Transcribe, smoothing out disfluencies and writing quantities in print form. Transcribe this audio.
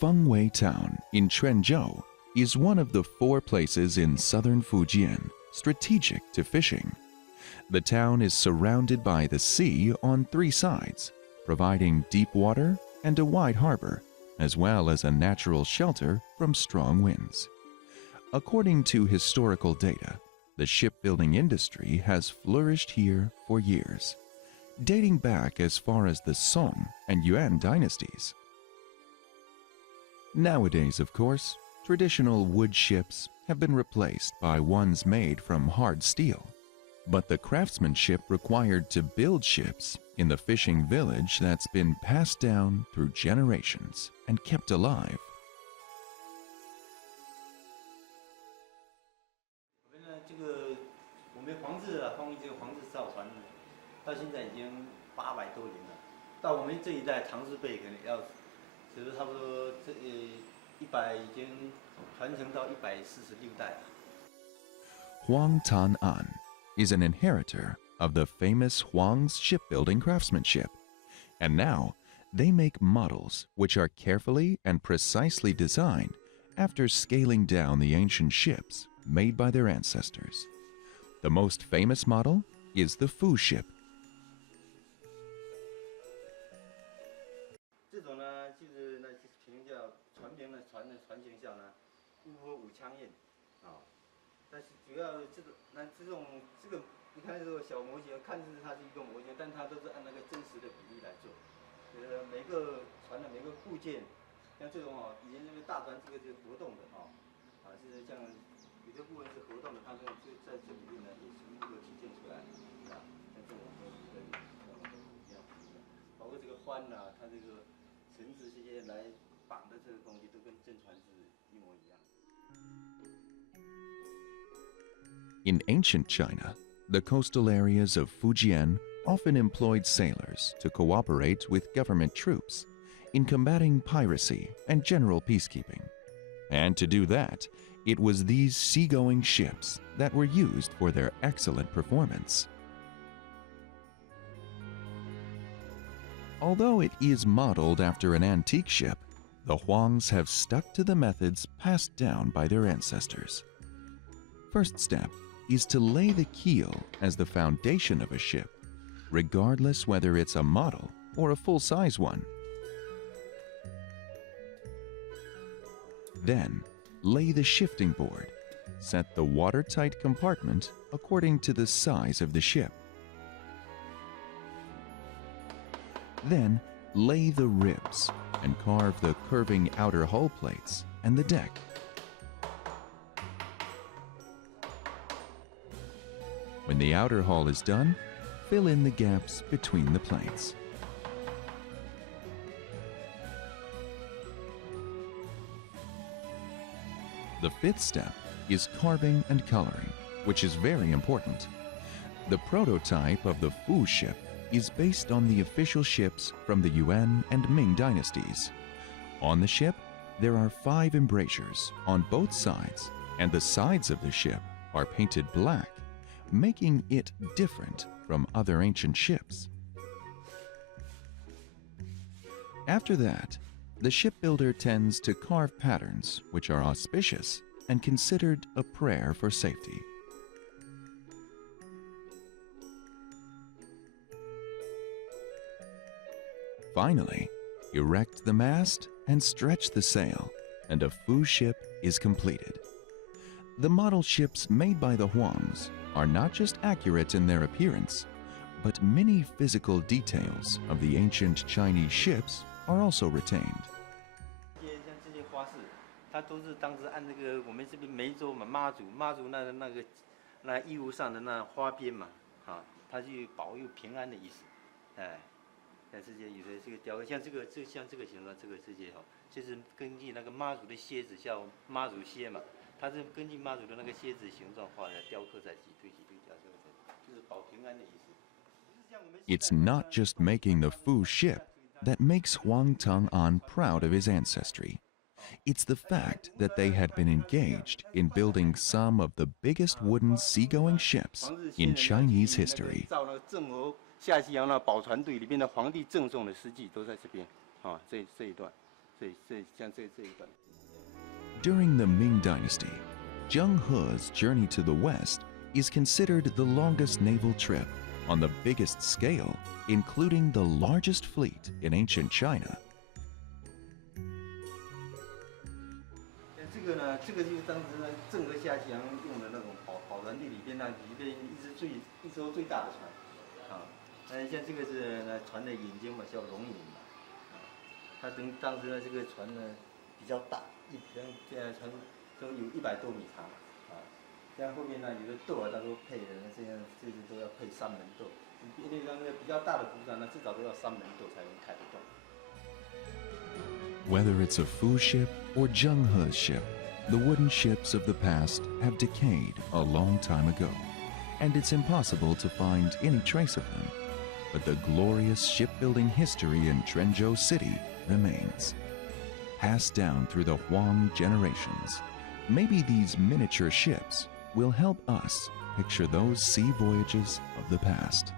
Fengwei Town in Quanzhou is one of the 4 places in southern Fujian strategic to fishing. The town is surrounded by the sea on 3 sides, providing deep water and a wide harbor, as well as a natural shelter from strong winds. According to historical data, the shipbuilding industry has flourished here for years, dating back as far as the Song and Yuan dynasties. Nowadays, of course, traditional wood ships have been replaced by ones made from hard steel. But the craftsmanship required to build ships in the fishing village that's been passed down through generations and kept alive. 我们皇室啊，这个皇室造船到现在已经800多年了。到我们这一代唐氏辈可能要，只是差不多100已经传承到146代了。Huang Tan'an is an inheritor of the famous Huang's shipbuilding craftsmanship, and now they make models which are carefully and precisely designed after scaling down the ancient ships made by their ancestors. The most famous model is the Fu ship. 这种呢，就是评叫船名的船型叫呢，雾波武枪印啊。但是主要这个，你看这个小模型，看似它是一个模型，但它都是按那个真实的比例来做。每个船的每个部件，像这种哦，以前那个大船这个是活动的哦，是像有些部分是活动的，它这在这里面呢也是一个体现出来啊，像这种都跟一样不一样，包括这个帆呐，它这个绳子这些来绑的这个东西都跟真船是一模一样。 In ancient China, the coastal areas of Fujian often employed sailors to cooperate with government troops in combating piracy and general peacekeeping. And to do that, it was these seagoing ships that were used for their excellent performance. Although it is modeled after an antique ship, the Huangs have stuck to the methods passed down by their ancestors. First step is to lay the keel as the foundation of a ship, regardless whether it's a model or a full-size one. Then, lay the shifting board. Set the watertight compartment according to the size of the ship. Then, lay the ribs and carve the curving outer hull plates and the deck. When the outer hull is done, fill in the gaps between the plates. The 5th step is carving and coloring, which is very important. The prototype of the Fu ship is based on the official ships from the Yuan and Ming dynasties. On the ship, there are 5 embrasures on both sides, and the sides of the ship are painted black, making it different from other ancient ships. After that, the shipbuilder tends to carve patterns which are auspicious and considered a prayer for safety. Finally, erect the mast and stretch the sail, and a Fu ship is completed. The model ships made by the Huangs are not just accurate in their appearance, but many physical details of the ancient Chinese ships are also retained. 像这些花式，它都是当时按那个我们这边梅州嘛，妈祖那衣服上的那花边嘛，啊，它就保佑平安的意思，哎，像这些有的这个雕刻，像这个像这个形状，这些哈，就是根据那个妈祖的蝎子叫妈祖蝎嘛，它是根据妈祖的那个蝎子形状画的，雕刻在几对雕刻在，就是保平安的意思。 It's not just making the Fu ship that makes Huang Tang'an proud of his ancestry. It's the fact that they had been engaged in building some of the biggest wooden seagoing ships in Chinese history. 造那个郑和下西洋那宝船队里面的皇帝赠送的诗句都在这边啊，这一段，这一段。 During the Ming Dynasty, Zheng He's journey to the west is considered the longest naval trip on the biggest scale, including the largest fleet in ancient China. 这个呢，这个就是当时呢郑和下西洋用的那种跑船队里边呢，里边一艘最大的船，啊，像这个是呢船的引擎嘛，叫龙引嘛，啊，它当时呢这个船呢比较大，这样船都有100多米长，啊，像后面呢有的舵啊，它都配的，这些都要配3门舵，因为那个比较大的浮船呢，至少都要3门舵才能开得动。 Whether it's a Fu ship or Zheng He's ship, the wooden ships of the past have decayed a long time ago, and it's impossible to find any trace of them. But the glorious shipbuilding history in Quanzhou City remains. Passed down through the Huang generations, maybe these miniature ships will help us picture those sea voyages of the past.